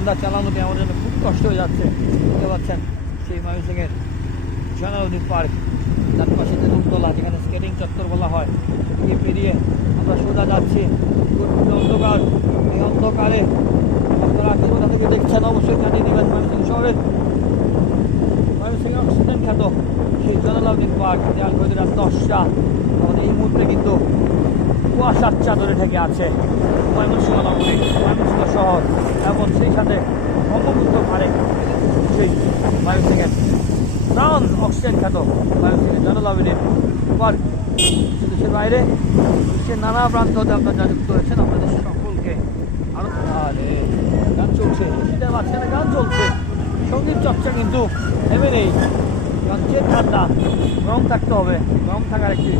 Honda চালানোতে আমার জন্য খুব কষ্ট হয়ে যাচ্ছে। বুঝতে পারছেন সেই ময়মনসিংহের জলালউদ্দিন পার্ক, তার পাশে যে রূপতলা যেখানে স্কেটিং চত্বর বলা হয়, এই পেরিয়ে আমরা সোজা যাচ্ছি। অন্ধকার, এই অন্ধকারে আপনারা কি কোথা থেকে দেখছেন অবশ্যই জানিয়ে দেবেন। ময়মনসিংহ অক্সিজেন খ্যাত সেই জলালউদ্দিন পার্ক, দেয়াল ঘড়িতে রাত 10টা। আমাদের এই মুহূর্তে কিন্তু কুয়াশার চাদরে ঢেকে আছে ময়মনসিংহ নগরী, ময়মনসিংহ শহর এবং সেই সাথে ব্রহ্মপুত্র পারে সেই ময়মনসিংহের প্রাণ অক্সিজেন খ্যাত ময়মনসিংহের জলালউদ্দিন পার্ক। সে বাইরে সে নানা প্রান্ত হতে আপনারা যা যুক্ত হয়েছেন, আপনাদের সকলকে আরো গান চলছে, সেটার মাঝখানে গান চলছে, সঙ্গীত চর্চা কিন্তু থেমে নেই। কারণ যে ঠান্ডা, গরম থাকতে হবে, গরম থাকার একটি